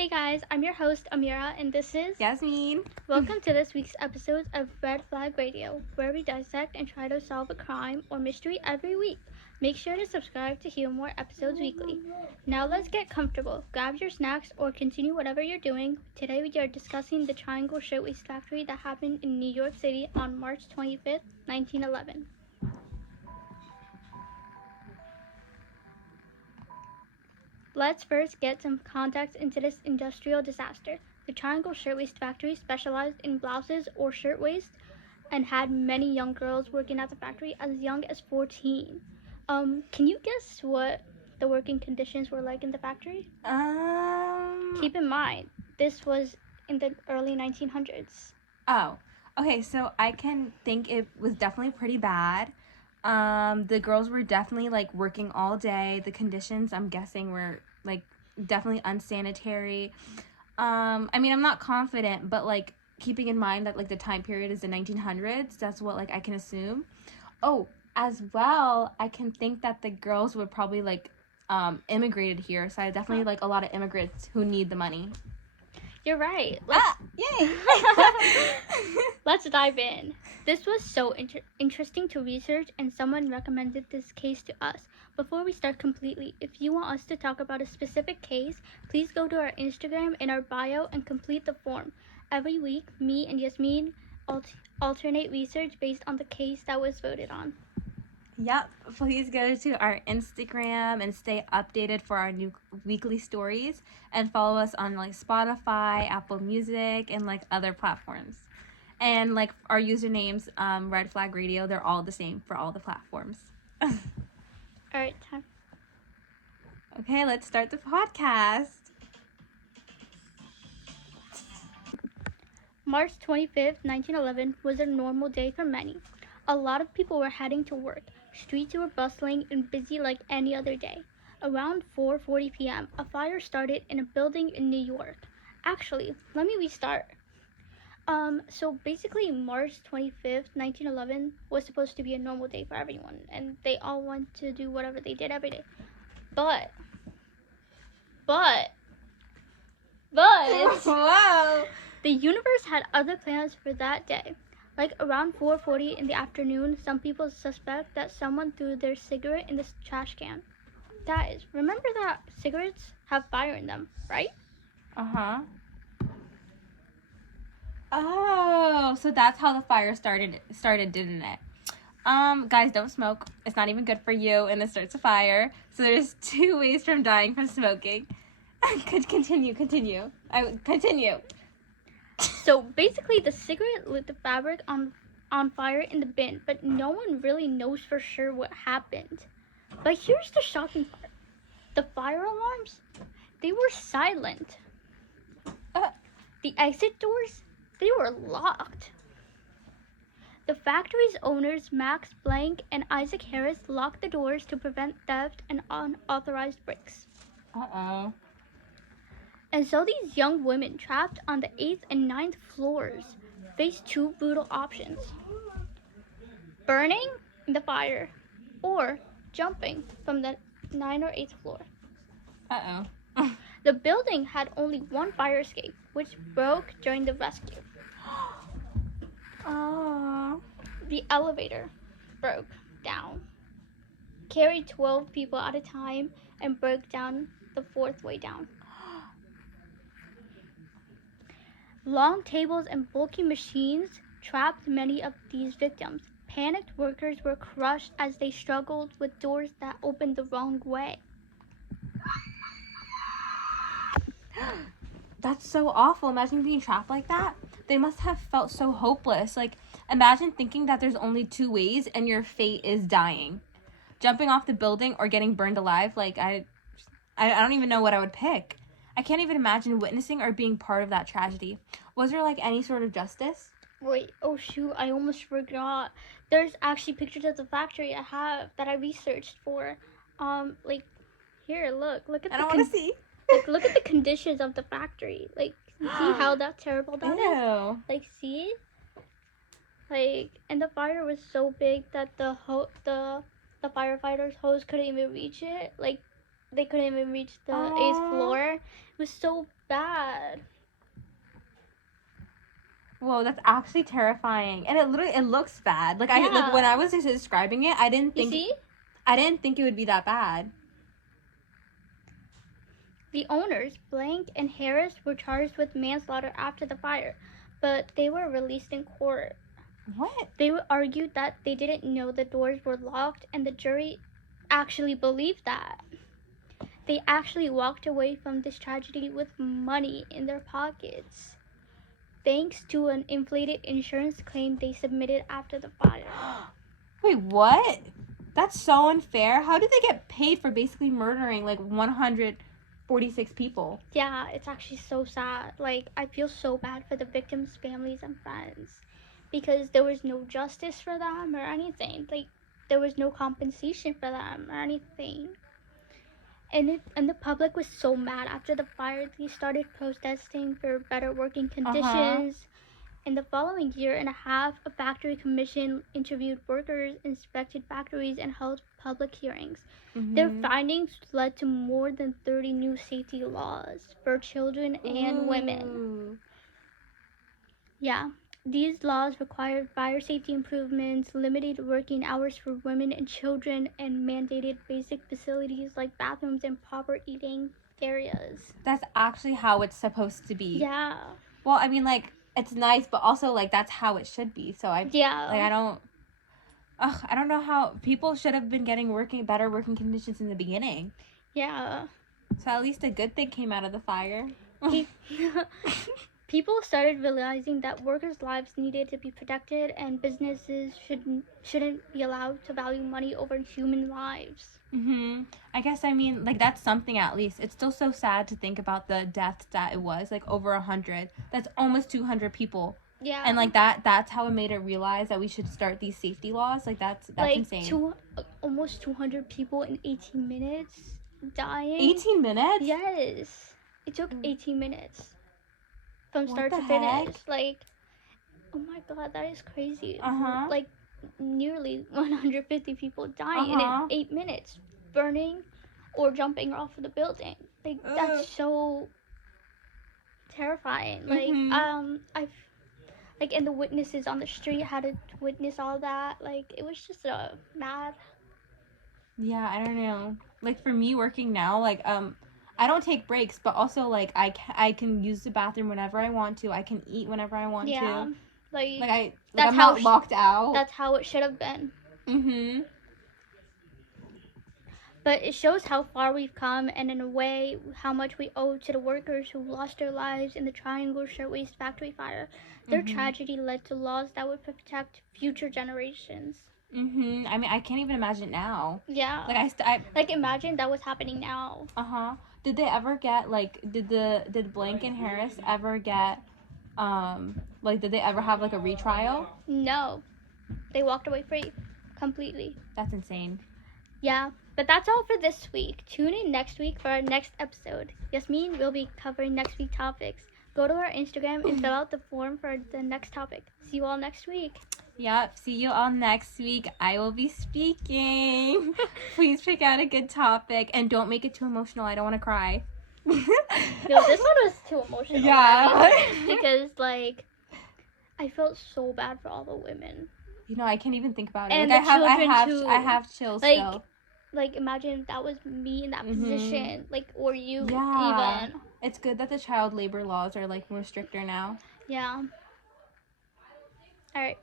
Hey guys, I'm your host Amira, and this is Yasmine. Welcome to this week's episode of Red Flag Radio, where we dissect and try to solve a crime or mystery every week. Make sure to subscribe to hear more episodes weekly. Now let's get comfortable. Grab your snacks or continue whatever you're doing. Today we are discussing the Triangle Shirtwaist Factory that happened in New York City on March 25th, 1911. Let's first get some context into this industrial disaster. The Triangle Shirtwaist Factory specialized in blouses or shirtwaists and had many young girls working at the factory as young as 14. Can you guess what the working conditions were like in the factory? Keep in mind, this was in the early 1900s. Oh, okay, so I can think it was definitely pretty bad. The girls were definitely like working all day. The conditions, I'm guessing, were like definitely unsanitary. I'm not confident, but like keeping in mind that like the time period is the 1900s, that's what like I can assume. Oh, as well, I can think that the girls would probably like immigrated here, so I definitely like a lot of immigrants who need the money. You're right. Yay! Let's dive in. This was so interesting to research, and someone recommended this case to us. Before we start completely, if you want us to talk about a specific case, please go to our Instagram in our bio and complete the form. Every week, me and Yasmine alternate research based on the case that was voted on. Yep, please go to our Instagram and stay updated for our new weekly stories, and follow us on like Spotify, Apple Music, and like other platforms. And like our usernames, Red Flag Radio, they're all the same for all the platforms. Alright, time. Okay, let's start the podcast. March 25th, 1911 was a normal day for many. A lot of people were heading to work. Streets were bustling and busy like any other day. Around 4:40 p.m., a fire started in a building in New York. Actually, let me restart. So basically March 25th, 1911 was supposed to be a normal day for everyone, and they all went to do whatever they did every day. But Whoa! The universe had other plans for that day. Like around 4:40 in the afternoon, some people suspect that someone threw their cigarette in the trash can. Guys, remember that cigarettes have fire in them, right? Uh-huh. Oh, so that's how the fire started, didn't it? Guys, don't smoke. It's not even good for you, and it starts a fire. So there's 2 ways from dying from smoking. Continue. Continue. So basically, the cigarette lit the fabric on fire in the bin, but no one really knows for sure what happened. But here's the shocking part. The fire alarms, they were silent. The exit doors, they were locked. The factory's owners, Max Blank and Isaac Harris, locked the doors to prevent theft and unauthorized breaks. Uh-oh. And so these young women trapped on the 8th and 9th floors faced 2 brutal options: burning in the fire or jumping from the 9th or 8th floor. Uh-oh. The building had only one fire escape, which broke during the rescue. Oh. The elevator broke down, carried 12 people at a time, and broke down the 4th way down. Long tables and bulky machines trapped many of these victims. Panicked workers were crushed as they struggled with doors that opened the wrong way. That's so awful. Imagine being trapped like that. They must have felt so hopeless. Like, imagine thinking that there's only 2 ways and your fate is dying. Jumping off the building or getting burned alive. Like, I don't even know what I would pick. I can't even imagine witnessing or being part of that tragedy. Was there like any sort of justice? Wait, oh shoot, I almost forgot. There's actually pictures of the factory I have that I researched for. Like, here, look at I don't want to see. Like, look at the conditions of the factory. Like, see how that terrible that is? Like, see? Like, and the fire was so big that the firefighters' hose couldn't even reach it. Like, they couldn't even reach the 8th floor. was so bad. Whoa, that's actually terrifying. And it looks bad. Like like when I was describing it, I didn't think it would be that bad. The owners, Blank and Harris, were charged with manslaughter after the fire, but they were released in court. What? They argued that they didn't know the doors were locked, and the jury actually believed that. They actually walked away from this tragedy with money in their pockets, thanks to an inflated insurance claim they submitted after the fire. Wait, what? That's so unfair. How did they get paid for basically murdering like 146 people? Yeah, it's actually so sad. Like, I feel so bad for the victims' families and friends, because there was no justice for them or anything. Like, there was no compensation for them or anything. And the public was so mad after the fire. They started protesting for better working conditions. In the following year and a half, a factory commission interviewed workers, inspected factories, and held public hearings. Their findings led to more than 30 new safety laws for children and women. Yeah. These laws required fire safety improvements, limited working hours for women and children, and mandated basic facilities like bathrooms and proper eating areas. That's actually how it's supposed to be. Yeah. Well, I mean, like, it's nice, but also, like, that's how it should be. So, I don't know how people should have been getting better working conditions in the beginning. Yeah. So, at least a good thing came out of the fire. People started realizing that workers' lives needed to be protected, and businesses shouldn't be allowed to value money over human lives. I guess, I mean, like, that's something at least. It's still so sad to think about the deaths that it was, like, over 100. That's almost 200 people. Yeah. And, like, that's how it made it realize that we should start these safety laws. Like, that's like, insane. Almost 200 people in 18 minutes dying. 18 minutes? Yes. It took 18 minutes. From start to heck? finish. Like, oh my god, that is crazy. Uh-huh. Like, nearly 150 people dying in 8 minutes, burning or jumping off of the building. Like, that's so terrifying. Like, and the witnesses on the street had to witness all that. Like, it was just mad. Yeah, I don't know. Like, for me working now, like, I don't take breaks, but also, like, I can use the bathroom whenever I want to. I can eat whenever I want to. I'm not locked out. That's how it should have been. But it shows how far we've come, and in a way, how much we owe to the workers who lost their lives in the Triangle Shirtwaist Factory Fire. Their tragedy led to laws that would protect future generations. I mean, I can't even imagine it now. Yeah. Like, imagine that was happening now. Did they ever get, like, did Blank and Harris ever get, did they ever have, like, a retrial? No. They walked away free. Completely. That's insane. Yeah. But that's all for this week. Tune in next week for our next episode. Yasmine will be covering next week's topics. Go to our Instagram and fill out the form for the next topic. See you all next week. Yep, see you all next week. I will be speaking. Please pick out a good topic and don't make it too emotional. I don't want to cry. Yo, this one was too emotional. Yeah. Because, like, I felt so bad for all the women. You know, I can't even think about it. And like, I have chills like, still. Like, imagine that was me in that position. Like, or you yeah. even. It's good that the child labor laws are, like, more stricter now. Yeah. All right.